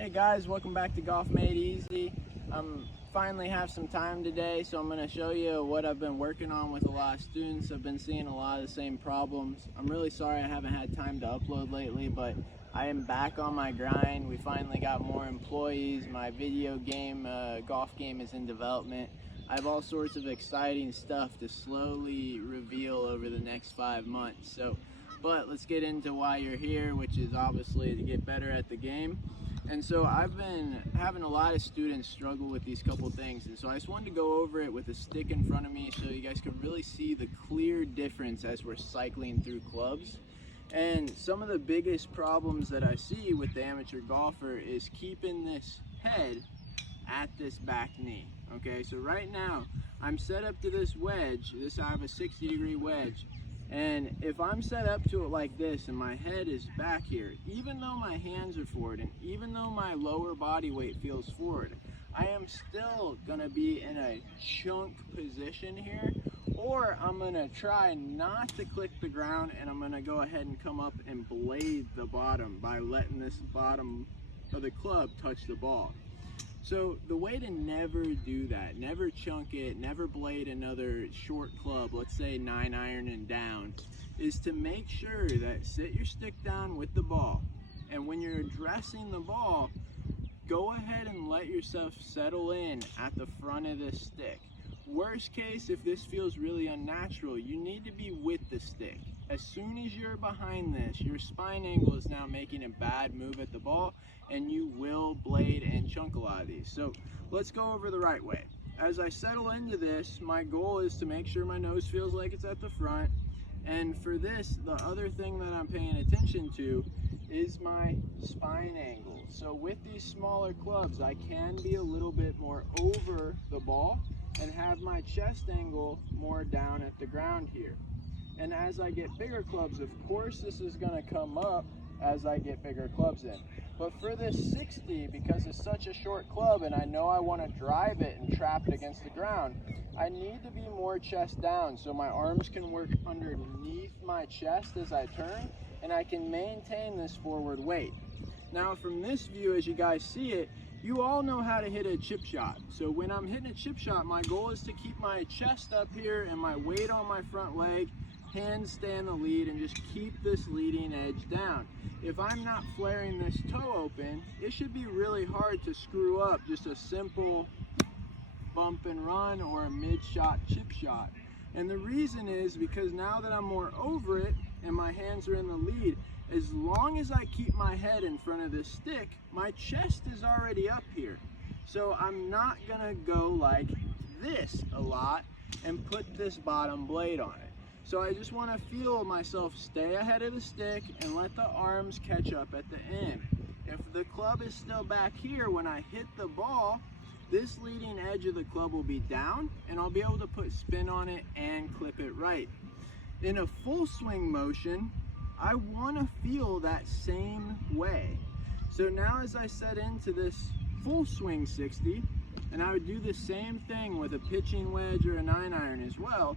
Hey guys, welcome back to Golf Made Easy. Finally have some time today, so I'm going to show you what I've been working on with a lot of students. I've been seeing a lot of the same problems. I'm really sorry I haven't had time to upload lately, but I am back on my grind. We finally got more employees. My video game, golf game is in development. I have all sorts of exciting stuff to slowly reveal over the next 5 months. But let's get into why you're here, which is obviously to get better at the game. And so I've been having a lot of students struggle with these couple things, and so I just wanted to go over it with a stick in front of me so you guys can really see the clear difference as we're cycling through clubs. And some of the biggest problems that I see with the amateur golfer is keeping this head at this back knee. Okay, so right now I'm set up to this wedge. I have a 60-degree wedge. And if I'm set up to it like this and my head is back here, even though my hands are forward and even though my lower body weight feels forward, I am still gonna be in a chunk position here, or I'm gonna try not to click the ground and I'm gonna go ahead and come up and blade the bottom by letting this bottom of the club touch the ball. So the way to never do that, never chunk it, never blade another short club, let's say 9-iron and down, is to make sure that sit your stick down with the ball. And when you're addressing the ball, go ahead and let yourself settle in at the front of the stick. Worst case, if this feels really unnatural, you need to be with the stick. As soon as you're behind this, your spine angle is now making a bad move at the ball, and you will blade and chunk a lot of these. So let's go over the right way. As I settle into this, my goal is to make sure my nose feels like it's at the front. And for this, the other thing that I'm paying attention to is my spine angle. So with these smaller clubs, I can be a little bit more over the ball and have my chest angle more down at the ground here. And as I get bigger clubs, of course this is going to come up as I get bigger clubs in. But for this 60, because it's such a short club and I know I want to drive it and trap it against the ground, I need to be more chest down so my arms can work underneath my chest as I turn and I can maintain this forward weight. Now from this view, as you guys see it, you all know how to hit a chip shot. So when I'm hitting a chip shot, my goal is to keep my chest up here and my weight on my front leg, hands stay in the lead, and just keep this leading edge down. If I'm not flaring this toe open, it should be really hard to screw up just a simple bump and run or a mid-shot chip shot. And the reason is because now that I'm more over it and my hands are in the lead, as long as I keep my head in front of this stick, my chest is already up here. So I'm not gonna go like this a lot and put this bottom blade on it. So I just want to feel myself stay ahead of the stick and let the arms catch up at the end. If the club is still back here, when I hit the ball, this leading edge of the club will be down and I'll be able to put spin on it and clip it right. In a full swing motion, I want to feel that same way. So now as I set into this full swing 60, and I would do the same thing with a pitching wedge or a 9-iron as well,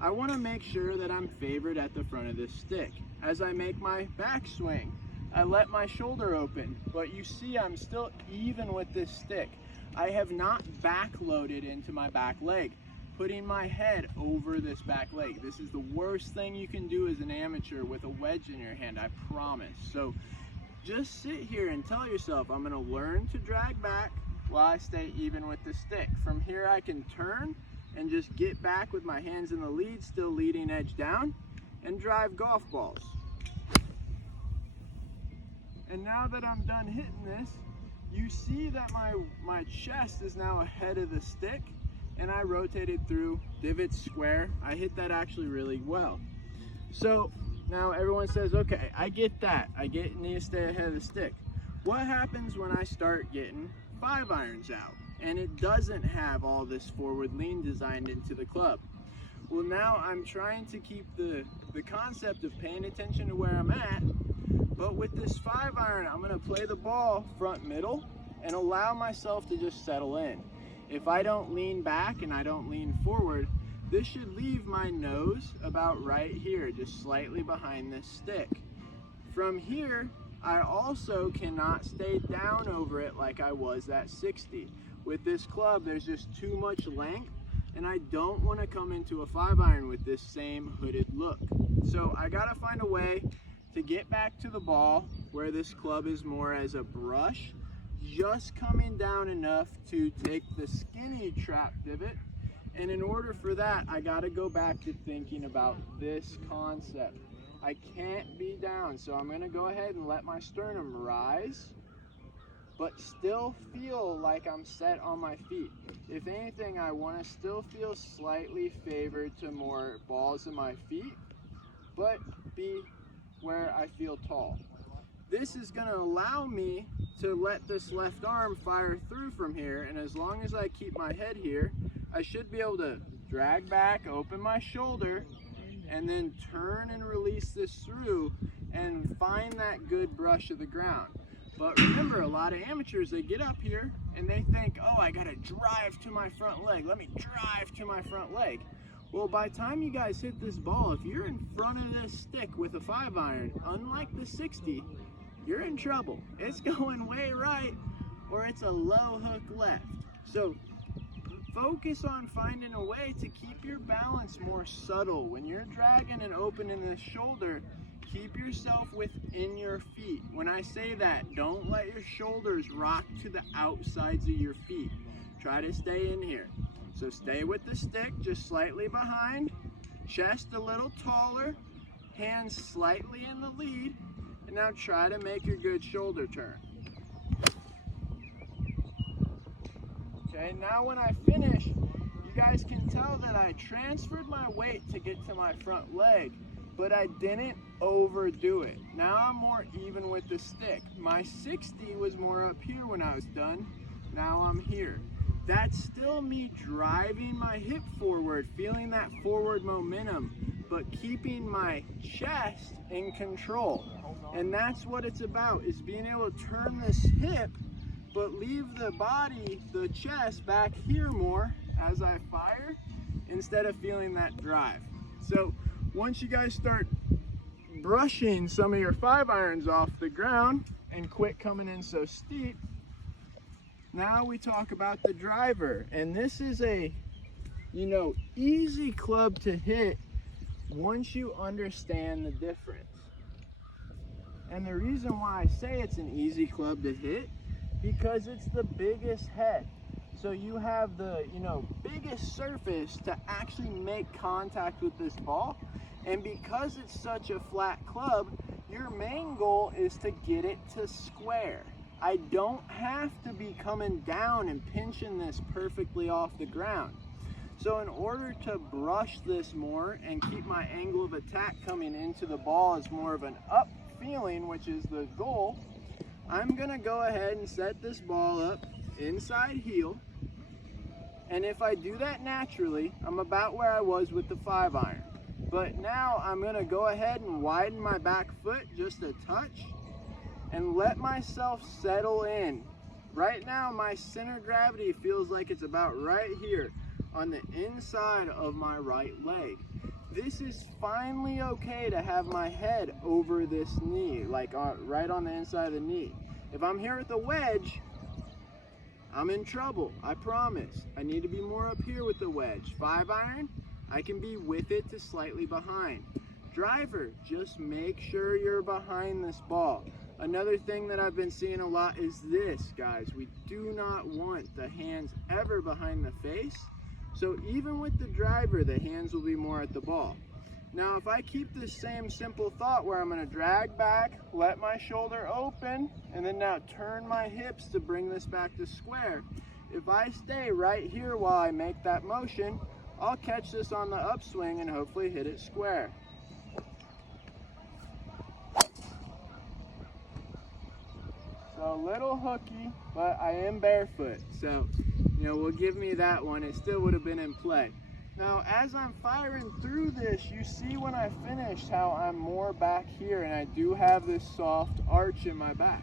I want to make sure that I'm favored at the front of this stick. As I make my backswing, I let my shoulder open, but you see I'm still even with this stick. I have not backloaded into my back leg, putting my head over this back leg. This is the worst thing you can do as an amateur with a wedge in your hand, I promise. So just sit here and tell yourself, I'm going to learn to drag back while I stay even with the stick. From here I can turn and just get back with my hands in the lead, still leading edge down, and drive golf balls. And now that I'm done hitting this, you see that my chest is now ahead of the stick, and I rotated through divots, square. I hit that actually really well. So now everyone says, okay, I get that. I need to stay ahead of the stick. What happens when I start getting 5-irons out and it doesn't have all this forward lean designed into the club? Well, now I'm trying to keep the concept of paying attention to where I'm at, but with this 5-iron, I'm gonna play the ball front middle and allow myself to just settle in. If I don't lean back and I don't lean forward, this should leave my nose about right here, just slightly behind this stick. From here, I also cannot stay down over it like I was at 60. With this club, there's just too much length, and I don't want to come into a 5-iron with this same hooded look. So I gotta find a way to get back to the ball where this club is more as a brush, just coming down enough to take the skinny trap divot. And in order for that, I gotta go back to thinking about this concept. I can't be down, so I'm gonna go ahead and let my sternum rise, but still feel like I'm set on my feet. If anything, I want to still feel slightly favored to more balls in my feet, but be where I feel tall. This is going to allow me to let this left arm fire through from here, and as long as I keep my head here, I should be able to drag back, open my shoulder, and then turn and release this through and find that good brush of the ground. But remember, a lot of amateurs, they get up here and they think, oh, I gotta drive to my front leg. Let me drive to my front leg. Well, by the time you guys hit this ball, if you're in front of this stick with a 5-iron, unlike the 60, you're in trouble. It's going way right, or it's a low hook left. So focus on finding a way to keep your balance more subtle. When you're dragging and opening this shoulder, keep yourself within your feet. When I say that, don't let your shoulders rock to the outsides of your feet. Try to stay in here. So stay with the stick, just slightly behind, chest a little taller, hands slightly in the lead, and now try to make your good shoulder turn. Okay, now when I finish, you guys can tell that I transferred my weight to get to my front leg, but I didn't overdo it. Now I'm more even with the stick. My 60 was more up here when I was done. Now I'm here. That's still me driving my hip forward, feeling that forward momentum, but keeping my chest in control. And that's what it's about, is being able to turn this hip, but leave the body, the chest, back here more as I fire, instead of feeling that drive. So once you guys start brushing some of your 5-irons off the ground and quit coming in so steep, now we talk about the driver. And this is a, easy club to hit once you understand the difference. And the reason why I say it's an easy club to hit, because it's the biggest head. So you have the, biggest surface to actually make contact with this ball. And because it's such a flat club, your main goal is to get it to square. I don't have to be coming down and pinching this perfectly off the ground. So in order to brush this more and keep my angle of attack coming into the ball as more of an up feeling, which is the goal, I'm gonna go ahead and set this ball up inside heel. And if I do that naturally, I'm about where I was with the 5-iron. But now I'm gonna go ahead and widen my back foot just a touch and let myself settle in. Right now, my center of gravity feels like it's about right here on the inside of my right leg. This is finally okay to have my head over this knee, like right on the inside of the knee. If I'm here with a wedge, I'm in trouble, I promise. I need to be more up here with the wedge. 5-iron, I can be with it to slightly behind. Driver, just make sure you're behind this ball. Another thing that I've been seeing a lot is this, guys. We do not want the hands ever behind the face. So even with the driver, the hands will be more at the ball. Now, if I keep this same simple thought where I'm gonna drag back, let my shoulder open, and then now turn my hips to bring this back to square. If I stay right here while I make that motion, I'll catch this on the upswing and hopefully hit it square. So a little hooky, but I am barefoot. So, will give me that one. It still would have been in play. Now, as I'm firing through this, you see when I finished how I'm more back here and I do have this soft arch in my back.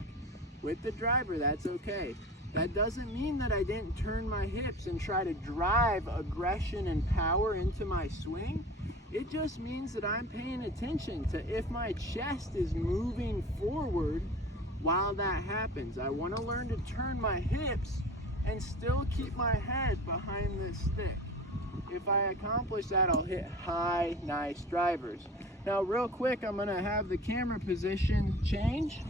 With the driver, that's okay. That doesn't mean that I didn't turn my hips and try to drive aggression and power into my swing. It just means that I'm paying attention to if my chest is moving forward while that happens. I want to learn to turn my hips and still keep my head behind this stick. If I accomplish that, I'll hit high, nice drivers. Now, real quick, I'm gonna have the camera position change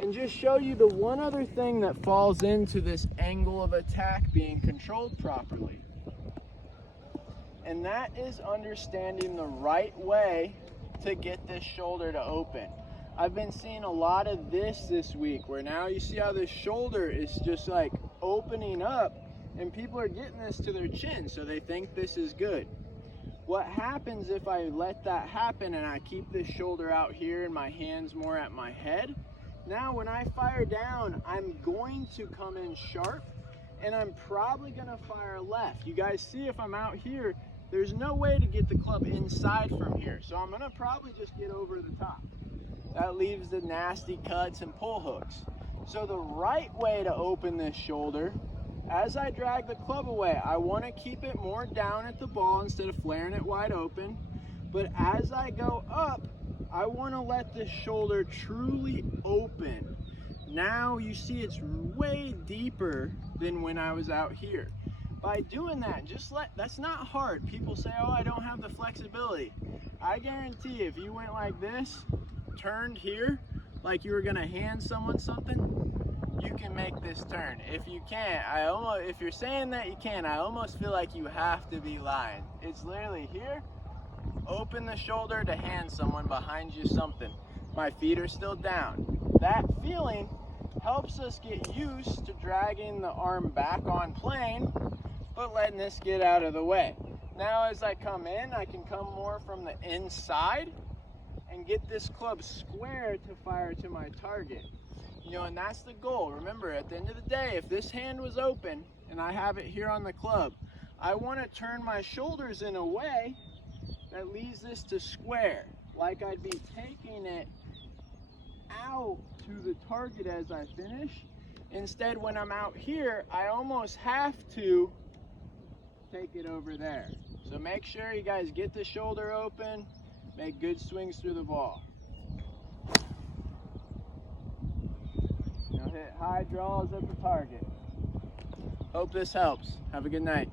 and just show you the one other thing that falls into this angle of attack being controlled properly. And that is understanding the right way to get this shoulder to open. I've been seeing a lot of this week, where now you see how this shoulder is just like opening up, and people are getting this to their chin, so they think this is good. What happens if I let that happen and I keep this shoulder out here and my hands more at my head? Now when I fire down, I'm going to come in sharp, and I'm probably gonna fire left. You guys see, if I'm out here, there's no way to get the club inside from here, so I'm gonna probably just get over the top. That leaves the nasty cuts and pull hooks. So the right way to open this shoulder, as I drag the club away, I want to keep it more down at the ball instead of flaring it wide open. But as I go up, I want to let the shoulder truly open. Now you see it's way deeper than when I was out here. By doing that, that's not hard. People say, oh, I don't have the flexibility. I guarantee if you went like this, turned here, like you were gonna hand someone something, you can make this turn. If you can't, if you're saying that you can, I almost feel like you have to be lying. It's literally here, open the shoulder to hand someone behind you something. My feet are still down. That feeling helps us get used to dragging the arm back on plane, but letting this get out of the way. Now as I come in, I can come more from the inside and get this club square to fire to my target. You know, and that's the goal. Remember, at the end of the day, if this hand was open and I have it here on the club, I want to turn my shoulders in a way that leads this to square, like I'd be taking it out to the target as I finish. Instead, when I'm out here, I almost have to take it over there. So make sure you guys get the shoulder open, make good swings through the ball. Now hit high draws at the target. Hope this helps. Have a good night.